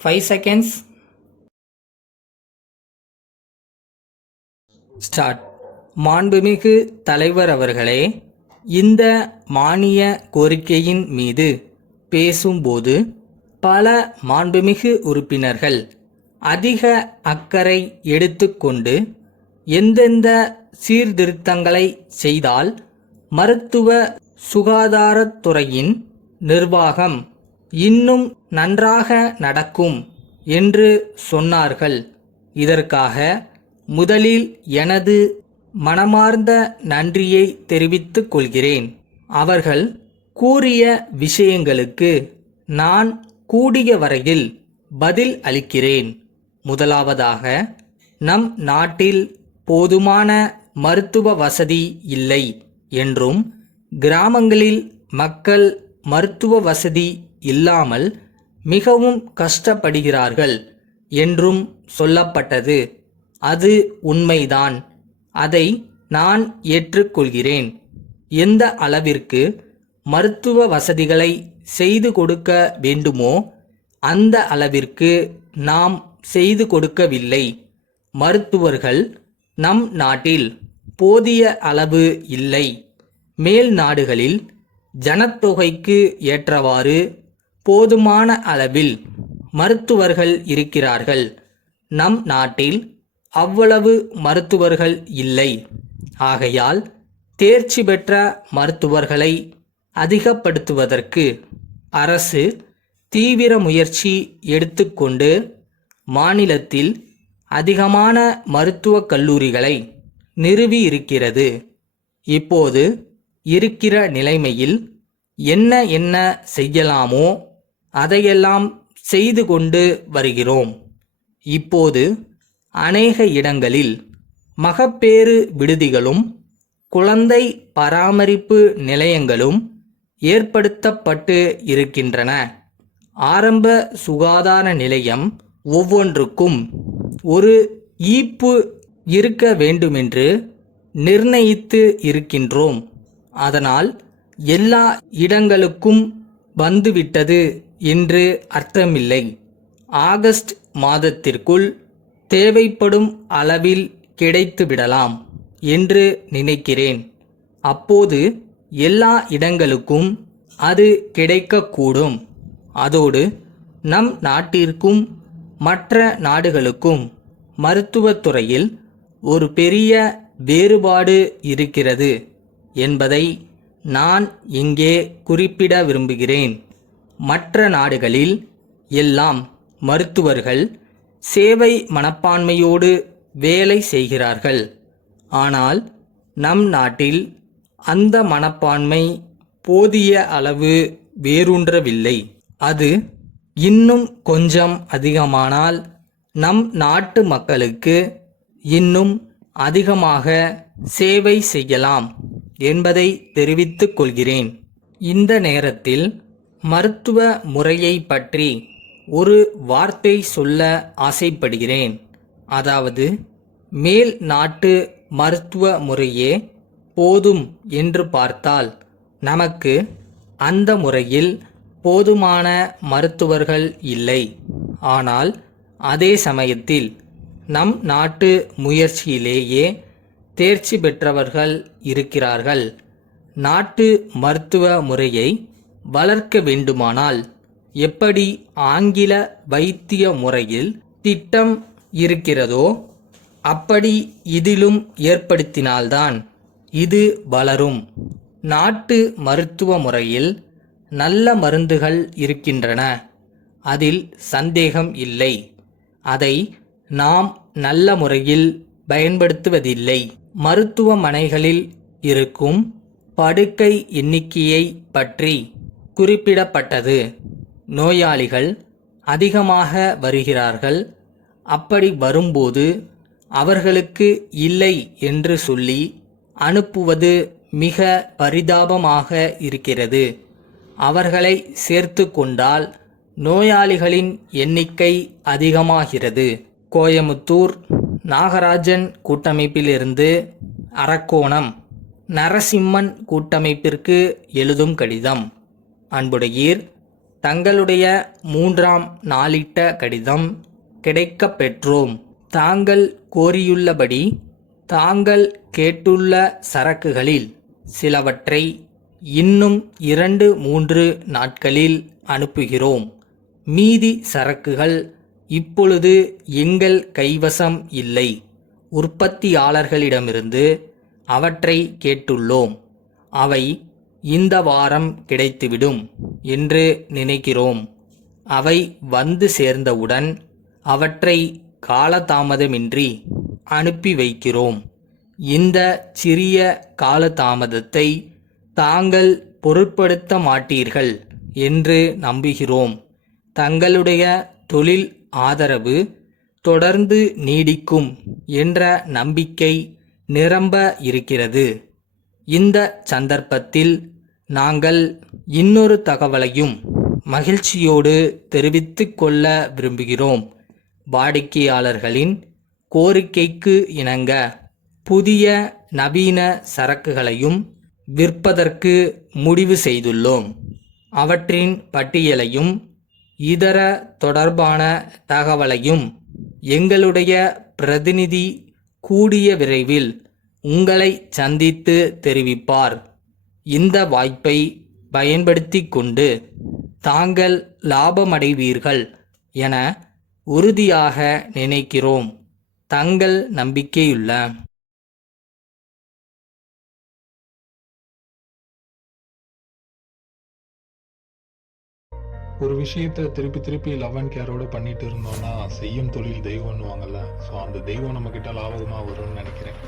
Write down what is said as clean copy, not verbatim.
5 seconds. Start. மாண்புமிகு தலைவர் அவர்களே, இந்த மானிய கோரிக்கையின் மீது பேசும்போது பல மாண்புமிகு உறுப்பினர்கள் அதிக அக்கறை எடுத்துக்கொண்டு எந்தெந்த சீர்திருத்தங்களை செய்தால் மருத்துவ சுகாதாரத்துறையின் நிர்வாகம் இன்னும் நன்றாக நடக்கும் என்று சொன்னார்கள். இதற்காக முதலில் எனது மனமார்ந்த நன்றியை தெரிவித்துக் கொள்கிறேன். அவர்கள் கூறிய விஷயங்களுக்கு நான் கூடிய வரையில் பதில் அளிக்கிறேன். முதலாவதாக, நம் நாட்டில் போதுமான மருத்துவ வசதி இல்லை என்றும் கிராமங்களில் மக்கள் மருத்துவ வசதி இல்லாமல் மிகவும் கஷ்டப்படுகிறார்கள் என்றும் சொல்லப்பட்டது. அது உண்மைதான். அதை நான் ஏற்றுக்கொள்கிறேன். எந்த அளவிற்கு மருத்துவ வசதிகளை செய்து கொடுக்க வேண்டுமோ அந்த அளவிற்கு நாம் செய்து கொடுக்கவில்லை. மருத்துவர்கள் நம் நாட்டில் போதிய அளவு இல்லை. மேல் நாடுகளில் ஜனத்தொகைக்கு ஏற்றவாறு போதுமான அளவில் மருத்துவர்கள் இருக்கிறார்கள். நம் நாட்டில் அவ்வளவு மருத்துவர்கள் இல்லை. ஆகையால் தேர்ச்சி பெற்ற மருத்துவர்களை அதிகப்படுத்துவதற்கு அரசு தீவிர முயற்சி எடுத்துக்கொண்டு மாநிலத்தில் அதிகமான மருத்துவக் கல்லூரிகளை நிறுவி இருக்கிறது. இப்போது இருக்கிற நிலைமையில் என்ன செய்யலாமோ அதையெல்லாம் செய்து கொண்டு வருகிறோம். இப்போது அநேக இடங்களில் மகப்பேறு விடுதிகளும் குழந்தை பராமரிப்பு நிலையங்களும் ஏற்படுத்தப்பட்டு இருக்கின்றன. ஆரம்ப சுகாதார நிலையம் ஒவ்வொன்றுக்கும் ஒரு ஈப்பு இருக்க வேண்டுமென்று நிர்ணயித்து இருக்கின்றோம். அதனால் எல்லா இடங்களுக்கும் வந்துவிட்டது என்று அர்த்தமில்லை. ஆகஸ்ட் மாதத்திற்குள் தேவைப்படும் அளவில் கிடைத்துவிடலாம் என்று நினைக்கிறேன். அப்போது எல்லா இடங்களுக்கும் அது கிடைக்கக்கூடும். அதோடு நம் நாட்டிற்கும் மற்ற நாடுகளுக்கும் மருத்துவத்துறையில் ஒரு பெரிய வேறுபாடு இருக்கிறது என்பதை நான் இங்கே குறிப்பிட விரும்புகிறேன். மற்ற நாடுகளில் எல்லாம் மருத்துவர்கள் சேவை மனப்பான்மையோடு வேலை செய்கிறார்கள். ஆனால் நம் நாட்டில் அந்த மனப்பான்மை போதிய அளவு வேரூன்றவில்லை. அது இன்னும் கொஞ்சம் அதிகமானால் நம் நாட்டு மக்களுக்கு இன்னும் அதிகமாக சேவை செய்யலாம் என்பதை தெரிவித்துக் கொள்கிறேன். இந்த நேரத்தில் மருத்துவ முறையை பற்றி ஒரு வார்த்தை சொல்ல ஆசைப்படுகிறேன். அதாவது, மேல் நாட்டு மருத்துவ முறையே போதும் என்று பார்த்தால் நமக்கு அந்த முறையில் போதுமான மருத்துவர்கள் இல்லை. ஆனால் அதே சமயத்தில் நம் நாட்டு முயற்சியிலேயே தேர்ச்சி பெற்றவர்கள் இருக்கிறார்கள். நாட்டு மருத்துவ முறையை வளர்க்க வேண்டுமானால் எப்படி ஆங்கில வைத்திய முறையில் திட்டம் இருக்கிறதோ அப்படி இதிலும் ஏற்படுத்தினால்தான் இது வளரும். நாட்டு மருத்துவ முறையில் நல்ல மருந்துகள் இருக்கின்றன, அதில் சந்தேகம் இல்லை. அதை நாம் நல்ல முறையில் பயன்படுத்துவதில்லை. மருத்துவமனைகளில் இருக்கும் படுக்கை எண்ணிக்கையை பற்றி குறிப்பிடப்பட்டது. நோயாளிகள் அதிகமாக வருகிறார்கள். அப்படி வரும்போது அவர்களுக்கு இல்லை என்று சொல்லி அனுப்புவது மிக பரிதாபமாக இருக்கிறது. அவர்களை சேர்த்து கொண்டால் நோயாளிகளின் எண்ணிக்கை அதிகமாகிறது. கோயமுத்தூர் நாகராஜன் கூட்டமைப்பிலிருந்து அரக்கோணம் நரசிம்மன் கூட்டமைப்பிற்கு எழுதும் கடிதம். அன்புடையீர், தங்களுடைய 3ஆம் நாளிட்ட கடிதம் கிடைக்கப் பெற்றோம். தாங்கள் கோரியுள்ளபடி தாங்கள் கேட்டுள்ள சரக்குகளில் சிலவற்றை இன்னும் 2-3 நாட்களில் அனுப்புகிறோம். மீதி சரக்குகள் இப்பொழுது எங்கள் கைவசம் இல்லை. உற்பத்தியாளர்களிடமிருந்து அவற்றை கேட்டுள்ளோம். அவை இந்த வாரம் கிடைத்துவிடும் என்று நினைக்கிறோம். அவை வந்து சேர்ந்தவுடன் அவற்றை காலதாமதமின்றி அனுப்பி வைக்கிறோம். இந்த சிறிய காலதாமதத்தை தாங்கள் பொருட்படுத்த மாட்டீர்கள் என்று நம்புகிறோம். தங்களுடைய தொழில் ஆதரவு தொடர்ந்து நீடிக்கும் என்ற நம்பிக்கை நிரம்ப இருக்கிறது. இந்த சந்தர்ப்பத்தில் நாங்கள் இன்னொரு தகவலையும் மகிழ்ச்சியோடு தெரிவித்துக் கொள்ள விரும்புகிறோம். வாடிக்கையாளர்களின் கோரிக்கைக்கு இணங்க புதிய நவீன சரக்குகளையும் விற்பதற்கு முடிவு செய்துள்ளோம். அவற்றின் பட்டியலையும் இதர தொடர்பான தகவலையும் எங்களுடைய பிரதிநிதி கூடிய விரைவில் உங்களை சந்தித்து தெரிவிப்பார். இந்த வாய்ப்பை பயன்படுத்திக் கொண்டு தாங்கள் லாபமடைவீர்கள் என உறுதியாக நினைக்கிறோம். தங்கள் நம்பிக்கையுள்ள ஒரு விஷயத்த திருப்பி திருப்பி லவ் அண்ட் கேரோட பண்ணிட்டு இருந்தோம்னா செய்யும் தொழில் தெய்வம்னுவாங்கல்ல. ஸோ அந்த தெய்வம் நம்ம கிட்ட லாபகமாக வரும்னு நினைக்கிறேன்.